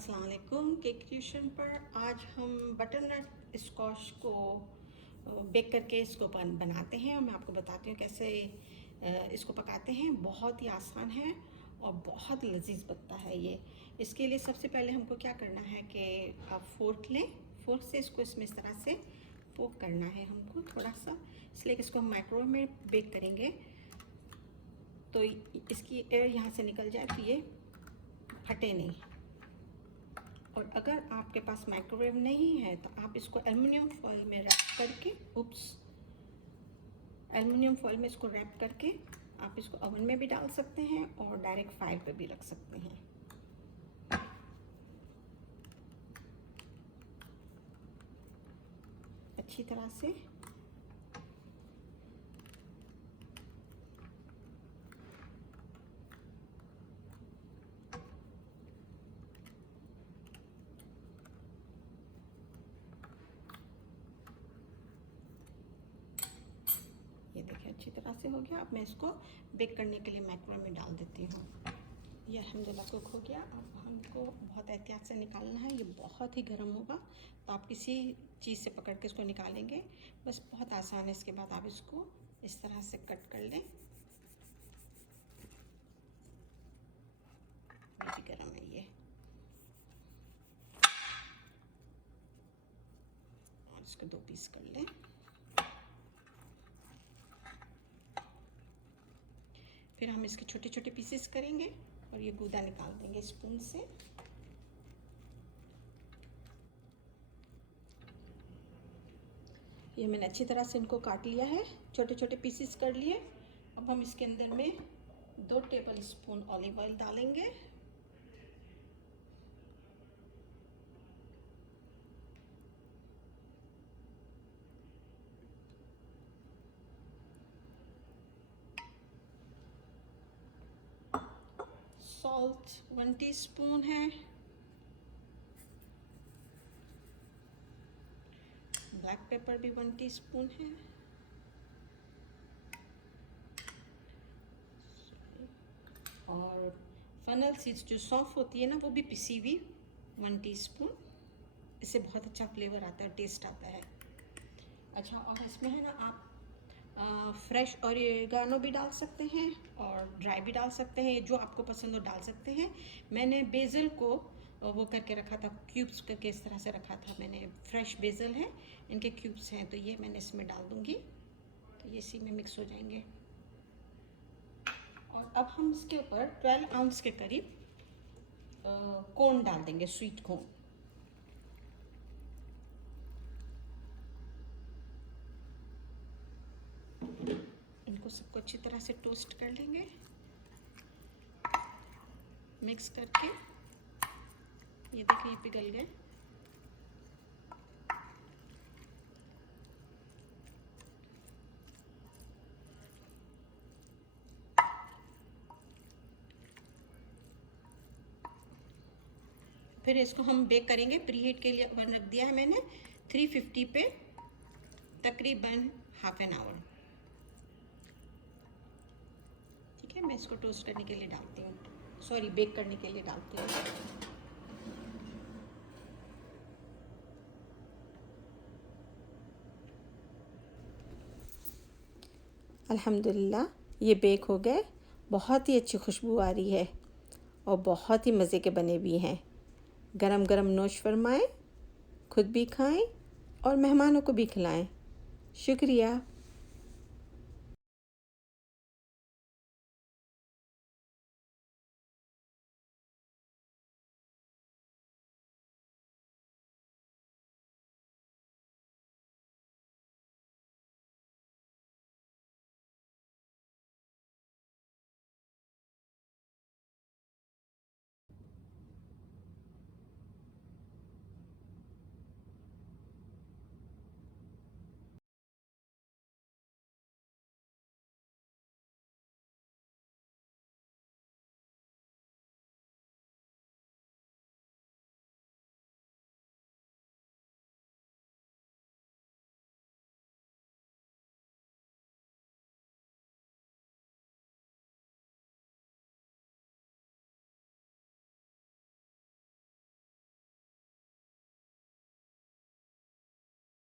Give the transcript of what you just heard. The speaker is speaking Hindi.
अस्सलाम वालेकुम। केक क्रिएशन पर आज हम बटरनट स्क्वॉश को बेक करके इसको बनाते हैं और मैं आपको बताती हूँ कैसे इसको पकाते हैं। बहुत ही आसान है और बहुत लजीज बनता है ये। इसके लिए सबसे पहले हमको क्या करना है कि आप फोर्क लें, फोर्क से इसको इसमें इस तरह से पोक करना है हमको थोड़ा सा, इसलिए कि इसको हम माइक्रोवेव में बेक करेंगे तो इसकी एयर यहाँ से निकल जाए तो ये फटे नहीं। और अगर आपके पास माइक्रोवेव नहीं है तो आप इसको एल्युमिनियम फॉइल में रैप करके एल्युमिनियम फॉइल में इसको रैप करके आप इसको ओवन में भी डाल सकते हैं और डायरेक्ट फायर पे भी रख सकते हैं। अच्छी तरह से ये देखिए अच्छी तरह से हो गया। अब मैं इसको बेक करने के लिए माइक्रोवेव में डाल देती हूँ। ये अल्हम्दुलिल्लाह कुक हो गया। अब हमको बहुत एहतियात से निकालना है, ये बहुत ही गर्म होगा तो आप किसी चीज़ से पकड़ के इसको निकालेंगे, बस बहुत आसान है। इसके बाद आप इसको इस तरह से कट कर लें। भी गर्म है ये, और इसको 2 पीस कर लें। फिर हम इसके छोटे छोटे पीसेस करेंगे और ये गूदा निकाल देंगे स्पून से। ये मैंने अच्छी तरह से इनको काट लिया है, छोटे छोटे पीसेस कर लिए। अब हम इसके अंदर में 2 टेबल स्पून ऑलिव ऑयल डालेंगे। सॉल्ट 1 टीस्पून है। ब्लैक पेपर भी 1 टीस्पून है। और फनल सीड्स जो सौंफ होती है ना, वो भी पिसी हुई 1 टीस्पून। इससे बहुत अच्छा फ्लेवर आता है, टेस्ट आता है। अच्छा, और इसमें है ना आप फ्रेश ऑरिगेनो भी डाल सकते हैं और ड्राई भी डाल सकते हैं, जो आपको पसंद हो डाल सकते हैं। मैंने बेसल को वो करके रखा था, क्यूब्स करके इस तरह से रखा था मैंने। फ्रेश बेसल है, इनके क्यूब्स हैं, तो ये मैंने इसमें डाल दूँगी, तो ये इसी में मिक्स हो जाएंगे। और अब हम इसके ऊपर 12 आउंस के करीब कोन डाल देंगे, स्वीट कोन। इनको सबको अच्छी तरह से टोस्ट कर लेंगे, मिक्स करके। ये देखिए ये पिघल गए। फिर इसको हम बेक करेंगे। प्रीहीट के लिए ओवन रख दिया है मैंने 350 पे, तकरीबन ½ एन आवर। ठीक है, मैं इसको टोस्ट करने के लिए डालती हूँ, सॉरी बेक करने के लिए डालती हूँ। अल्हम्दुलिल्लाह ये बेक हो गए। बहुत ही अच्छी खुशबू आ रही है और बहुत ही मज़े के बने भी हैं। गरम गरम नोश फरमाएं, खुद भी खाएं और मेहमानों को भी खिलाएं। शुक्रिया।